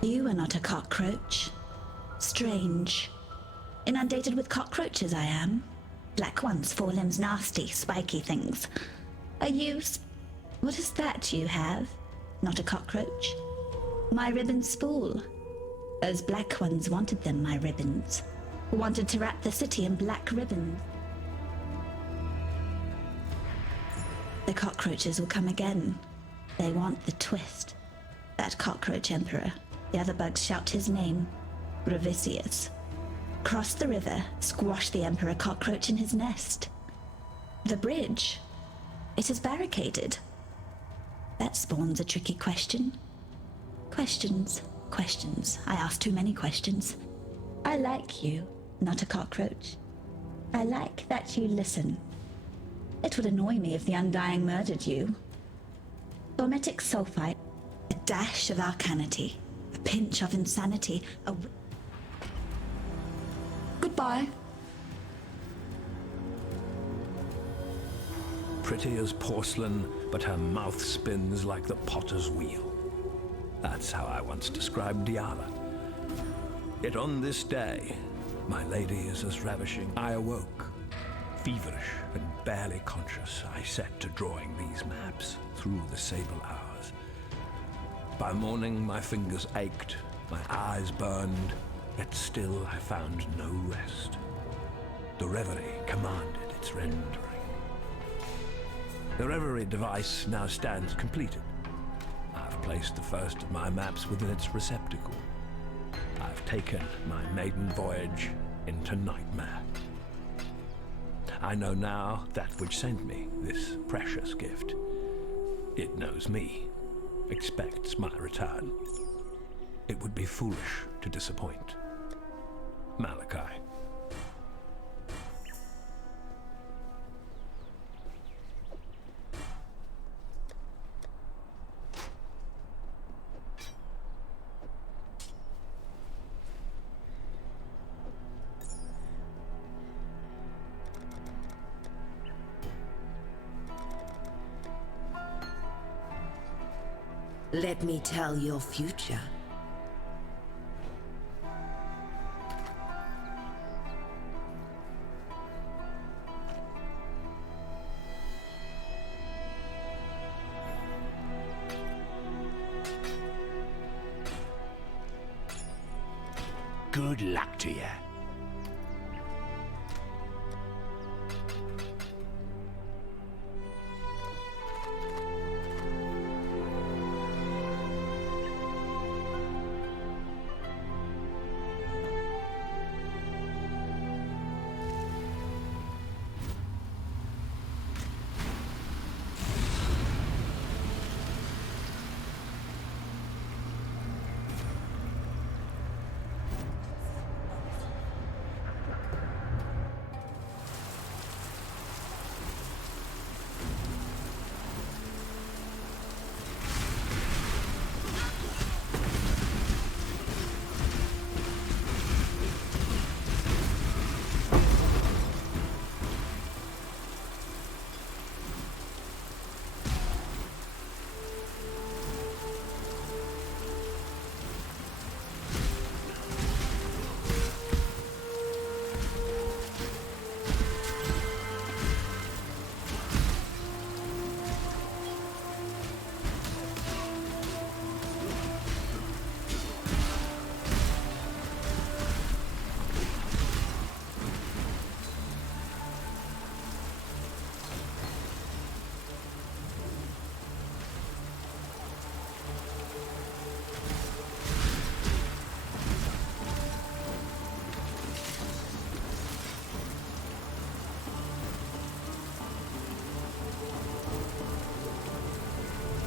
You are not a cockroach. Strange. Inundated with cockroaches I am. Black ones, forelimbs, nasty, spiky things. Are you... What is that you have? Not a cockroach. My ribbon spool. Those black ones wanted them, my ribbons. Wanted to wrap the city in black ribbons. The cockroaches will come again. They want the twist. That cockroach emperor. The other bugs shout his name. Gravicius. Cross the river, squash the emperor cockroach in his nest. The bridge. It is barricaded. That spawns a tricky question. Questions. I ask too many questions. I like you, not a cockroach. I like that you listen. It would annoy me if the Undying murdered you. Dormetic sulfite, a dash of arcanity, a pinch of insanity, Goodbye. Pretty as porcelain, but her mouth spins like the potter's wheel. That's how I once described Diala. Yet on this day, my lady is as ravishing. I awoke, feverish and barely conscious. I set to drawing these maps through the sable hours. By morning, my fingers ached, my eyes burned, yet still I found no rest. The reverie commanded its rendering. The reverie device now stands completed. I've placed the first of my maps within its receptacle. I've taken my maiden voyage into nightmare. I know now that which sent me this precious gift. It knows me, expects my return. It would be foolish to disappoint. Malachi. Let me tell your future. Good luck to you.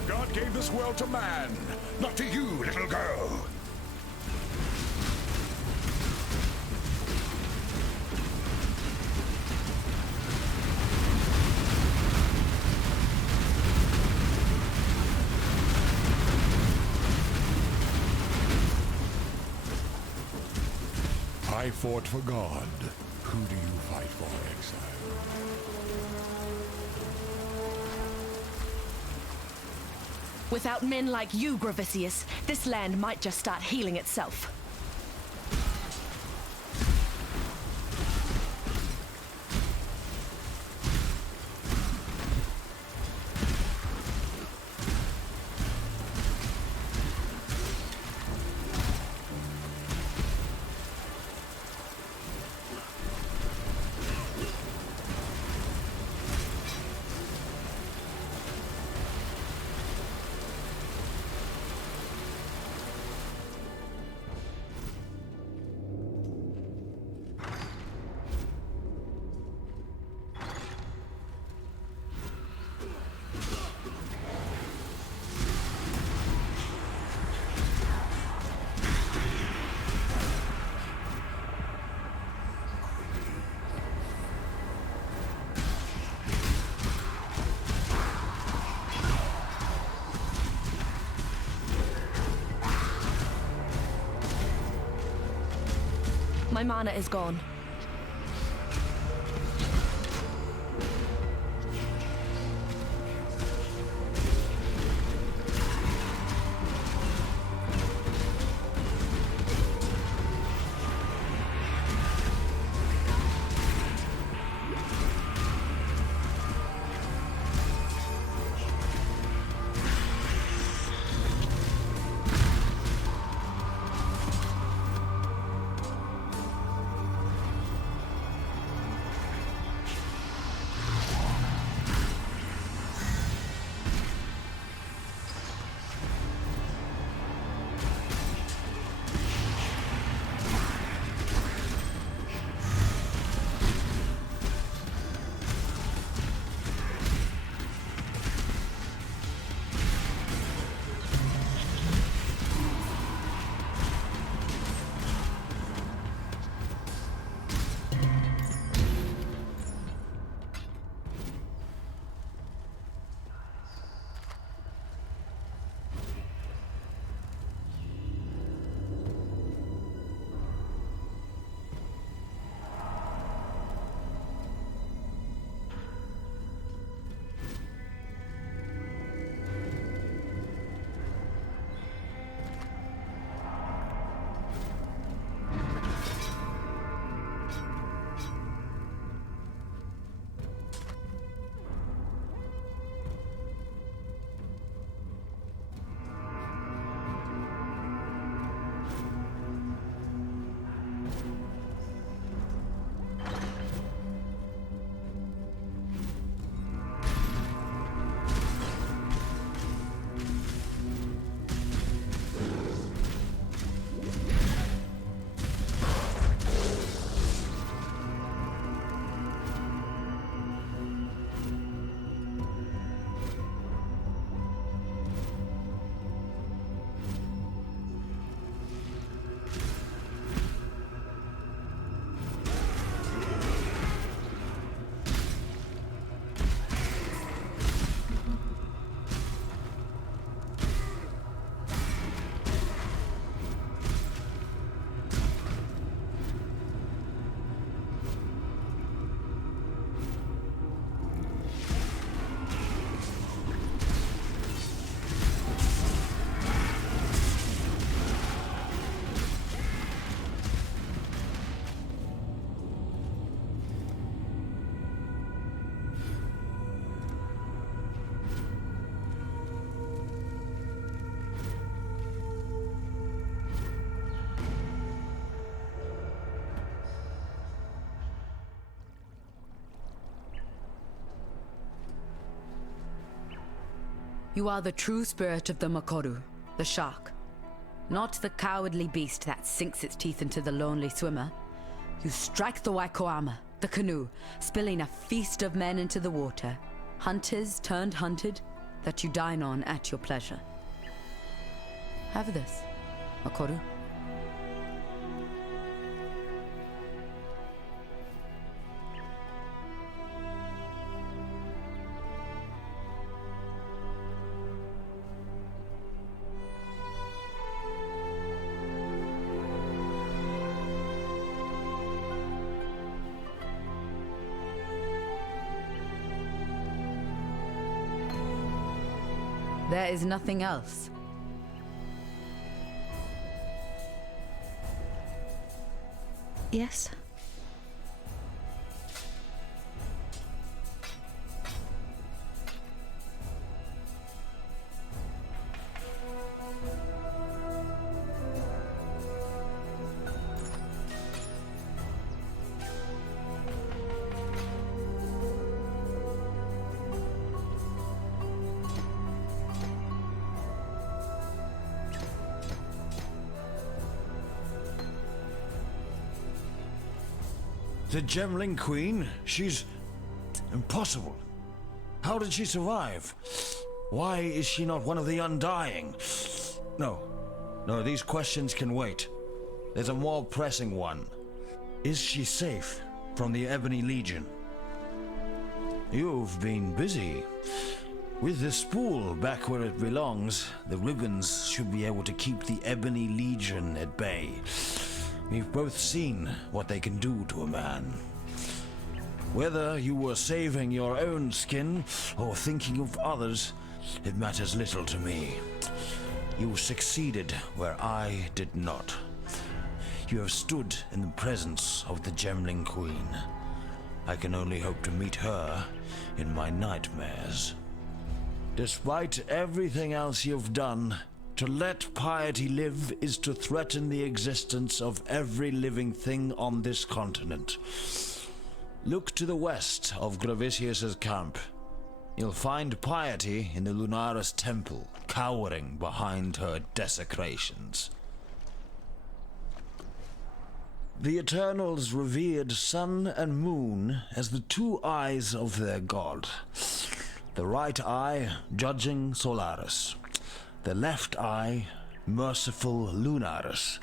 God gave this world to man, not to you, little girl. I fought for God. Who do you fight for, exile? Without men like you, Gravisius, this land might just start healing itself. My mana is gone. You are the true spirit of the Makoru, the shark. Not the cowardly beast that sinks its teeth into the lonely swimmer. You strike the Waikoama, the canoe, spilling a feast of men into the water. Hunters turned hunted, that you dine on at your pleasure. Have this, Makoru. There is nothing else. Yes? The Gemling Queen? She's... impossible. How did she survive? Why is she not one of the Undying? No, these questions can wait. There's a more pressing one. Is she safe from the Ebony Legion? You've been busy. With the spool back where it belongs, the ribbons should be able to keep the Ebony Legion at bay. We've both seen what they can do to a man. Whether you were saving your own skin or thinking of others, it matters little to me. You succeeded where I did not. You have stood in the presence of the Gemling Queen. I can only hope to meet her in my nightmares. Despite everything else you've done, to let piety live is to threaten the existence of every living thing on this continent. Look to the west of Gravisius's camp. You'll find piety in the Lunaris temple, cowering behind her desecrations. The Eternals revered sun and moon as the two eyes of their god. The right eye judging Solaris. The left eye, merciful Lunaris.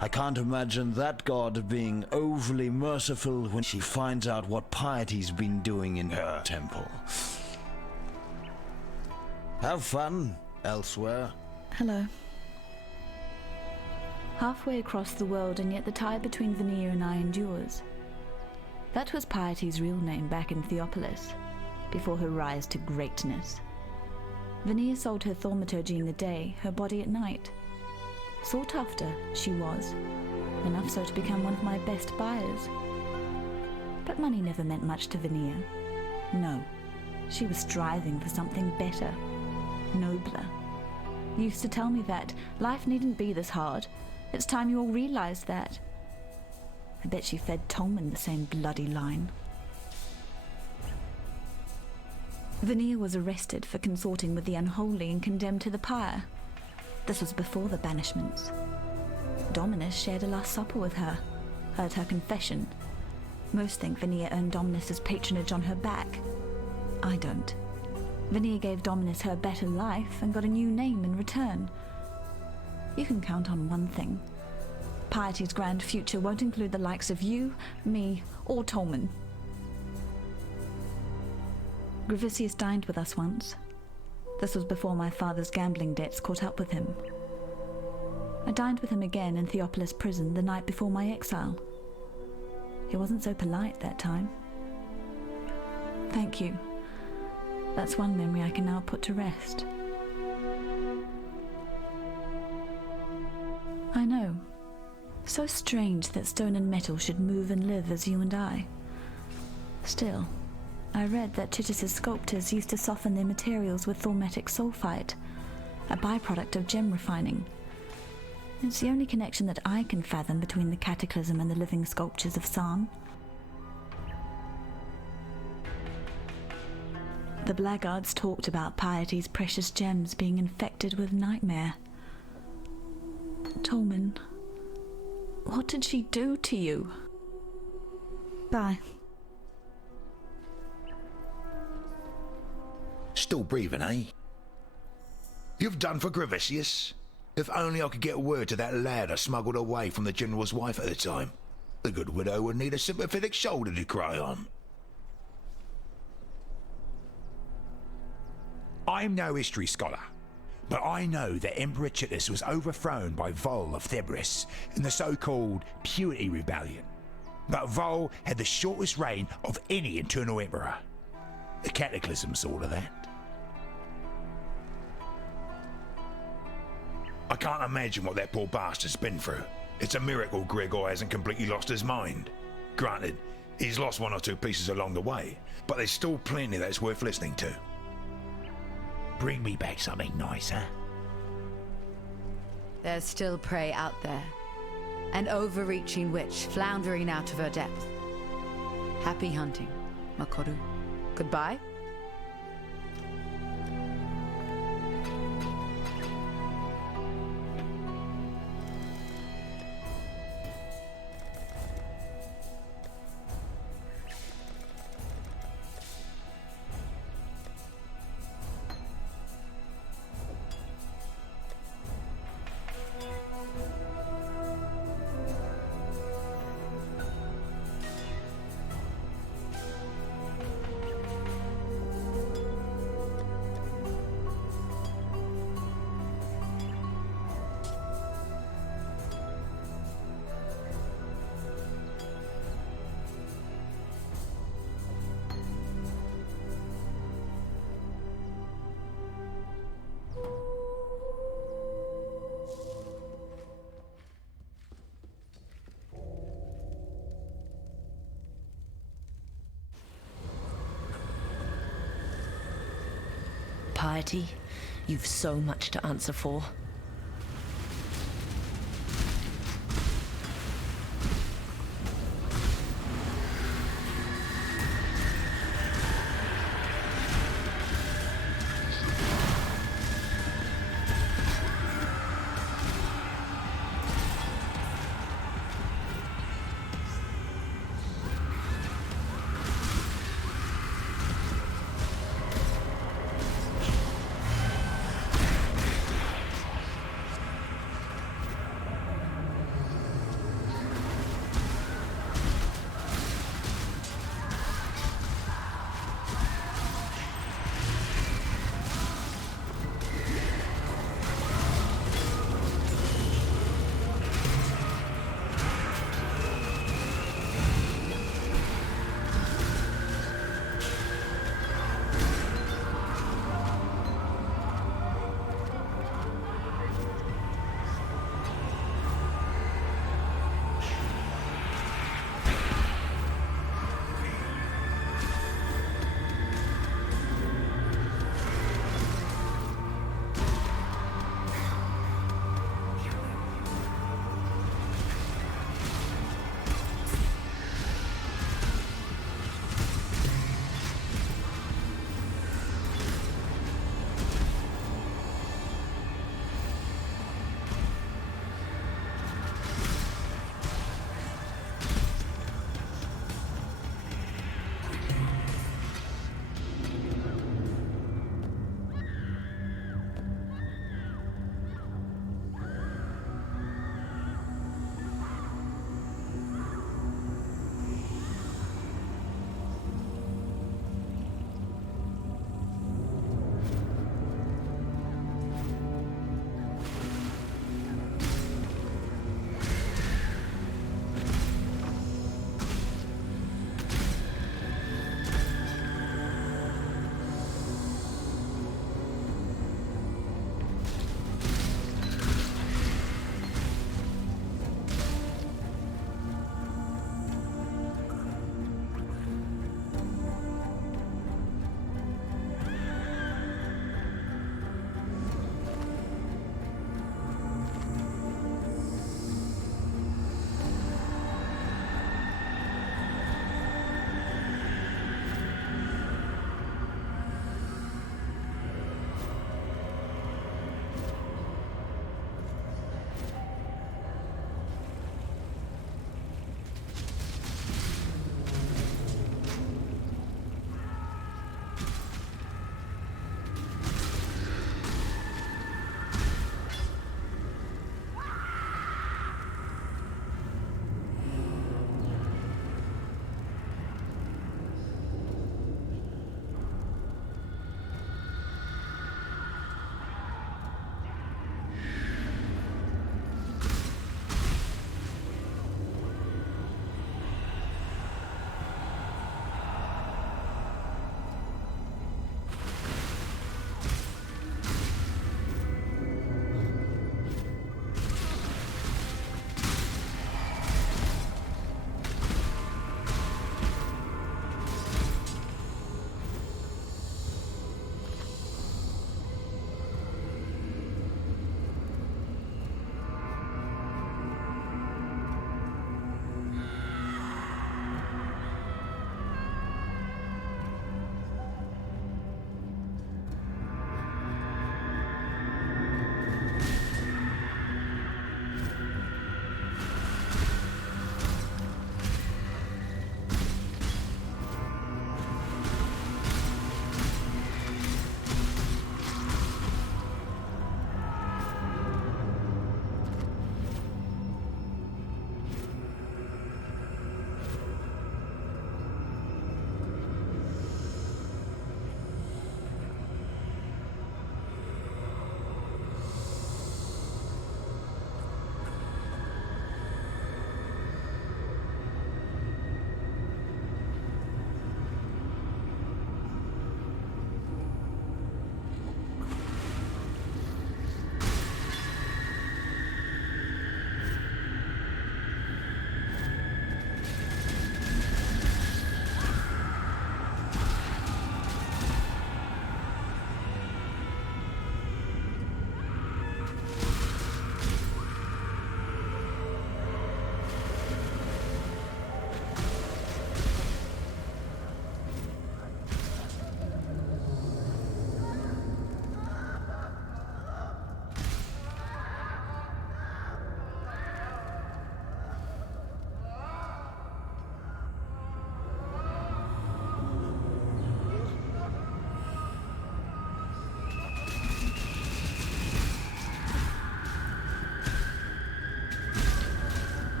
I can't imagine that god being overly merciful when she finds out what piety's been doing in her temple. Have fun elsewhere. Hello. Halfway across the world, and yet the tie between Vanilla and I endures. That was Piety's real name back in Theopolis, before her rise to greatness. Vanilla sold her thaumaturgy in the day, her body at night. Sought after, she was, enough so to become one of my best buyers. But money never meant much to Vanilla. No, she was striving for something better, nobler. Used to tell me that life needn't be this hard. It's time you all realized that. I bet she fed Tolman the same bloody line. Vanilla was arrested for consorting with the unholy and condemned to the pyre. This was before the banishments. Dominus shared a last supper with her, heard her confession. Most think Vanilla earned Dominus's patronage on her back. I don't. Vanilla gave Dominus her better life and got a new name in return. You can count on one thing. Piety's grand future won't include the likes of you, me, or Tolman. Gravisius dined with us once. This was before my father's gambling debts caught up with him. I dined with him again in Theopolis prison the night before my exile. He wasn't so polite that time. Thank you. That's one memory I can now put to rest. I know. So strange that stone and metal should move and live as you and I. Still, I read that Titus's sculptors used to soften their materials with thaumatic sulfite, a byproduct of gem refining. It's the only connection that I can fathom between the cataclysm and the living sculptures of San. The blackguards talked about Piety's precious gems being infected with nightmare. Tolman, what did she do to you? Bye. Still breathing, eh? You've done for Gravisius. If only I could get word to that lad I smuggled away from the General's wife at the time. The good widow would need a sympathetic shoulder to cry on. I'm no history scholar, but I know that Emperor Titus was overthrown by Vol of Thebris in the so-called Purity Rebellion. But Vol had the shortest reign of any internal emperor. The cataclysm saw to that. I can't imagine what that poor bastard's been through. It's a miracle Gregor hasn't completely lost his mind. Granted, he's lost one or two pieces along the way, but there's still plenty that's worth listening to. Bring me back something nicer. There's still prey out there. An overreaching witch floundering out of her depth. Happy hunting, Makoru. Goodbye. Piety, you've so much to answer for.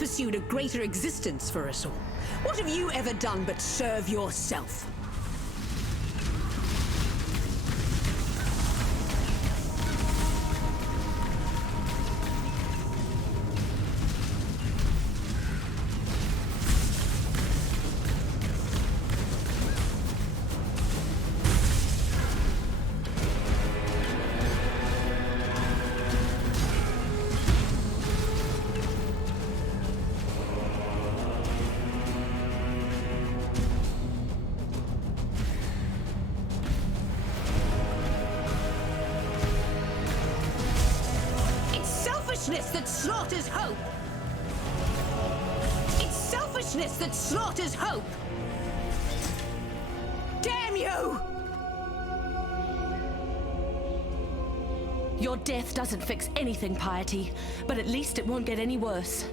pursued a greater existence for us all. What have you ever done but serve yourself? That slaughters hope. It's selfishness that slaughters hope. Damn you! Your death doesn't fix anything, Piety, but at least it won't get any worse.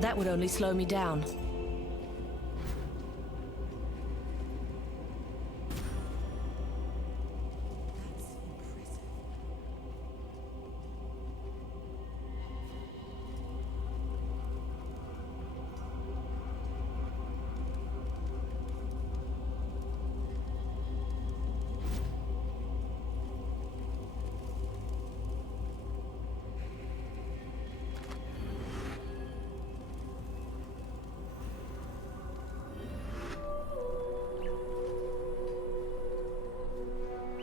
That would only slow me down.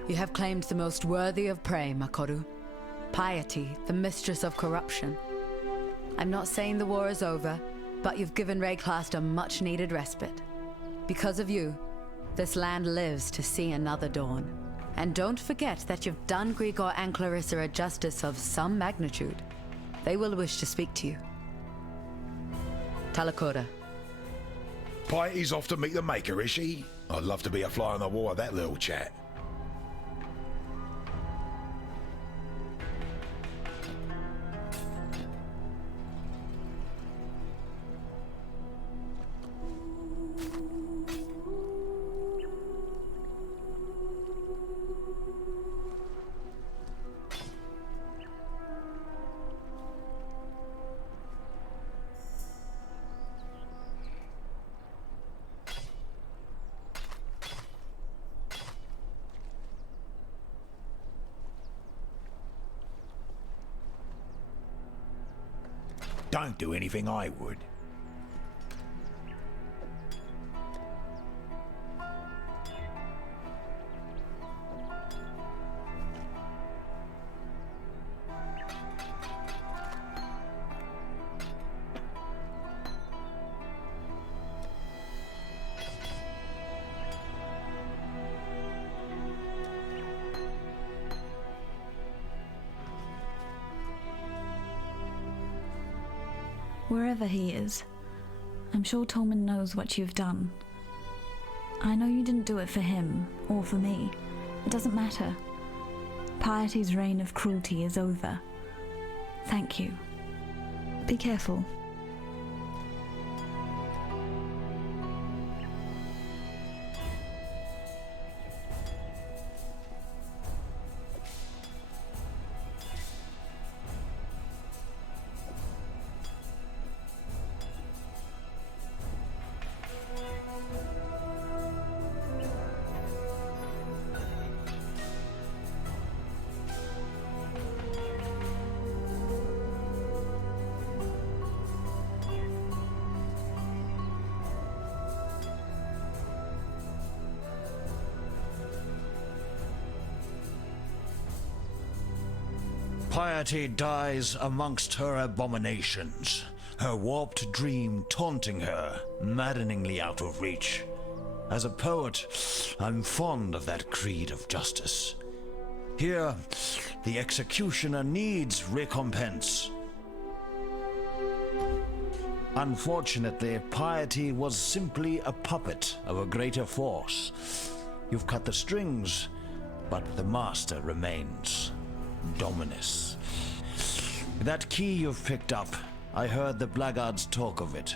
You have claimed the most worthy of prey, Makoru. Piety, the mistress of corruption. I'm not saying the war is over, but you've given Rayclast a much-needed respite. Because of you, this land lives to see another dawn. And don't forget that you've done Grigor and Clarissa a justice of some magnitude. They will wish to speak to you. Talakora. Piety's off to meet the Maker, is she? I'd love to be a fly on the wall of that little chat. Don't do anything I would. Wherever he is, I'm sure Tolman knows what you've done. I know you didn't do it for him, or for me. It doesn't matter. Piety's reign of cruelty is over. Thank you. Be careful. Piety dies amongst her abominations, her warped dream taunting her, maddeningly out of reach. As a poet, I'm fond of that creed of justice. Here, the executioner needs recompense. Unfortunately, Piety was simply a puppet of a greater force. You've cut the strings, but the master remains. Dominus. That key you've picked up, I heard the blackguards talk of it.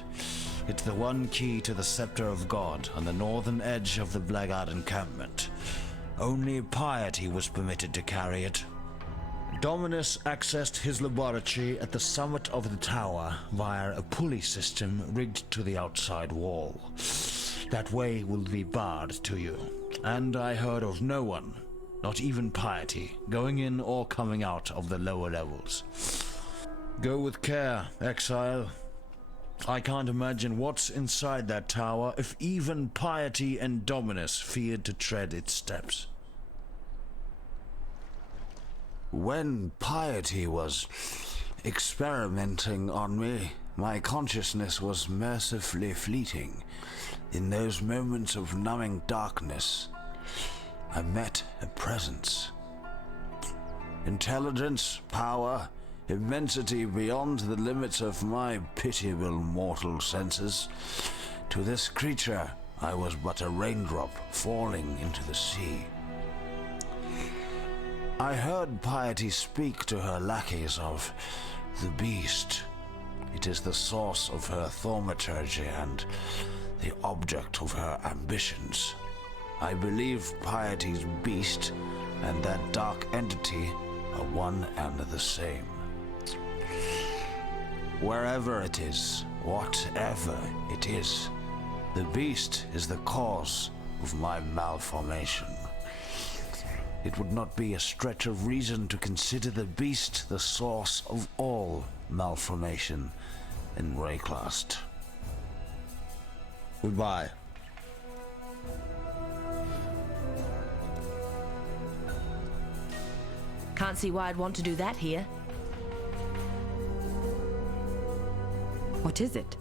It's the one key to the Scepter of God on the northern edge of the blackguard encampment. Only Piety was permitted to carry it. Dominus accessed his laboratory at the summit of the tower via a pulley system rigged to the outside wall. That way will be barred to you, and I heard of no one, not even piety, going in or coming out of the lower levels. Go with care, exile. I can't imagine what's inside that tower if even piety and Dominus feared to tread its steps. When piety was experimenting on me, my consciousness was mercifully fleeting. In those moments of numbing darkness, I met a presence. Intelligence, power, immensity beyond the limits of my pitiable mortal senses. To this creature, I was but a raindrop falling into the sea. I heard piety speak to her lackeys of the beast. It is the source of her thaumaturgy and the object of her ambitions. I believe piety's beast and that dark entity are one and the same. Wherever it is, whatever it is, the beast is the cause of my malformation. It would not be a stretch of reason to consider the beast the source of all malformation in Rayclast. Goodbye. Can't see why I'd want to do that here. What is it?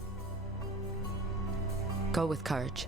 Go with courage.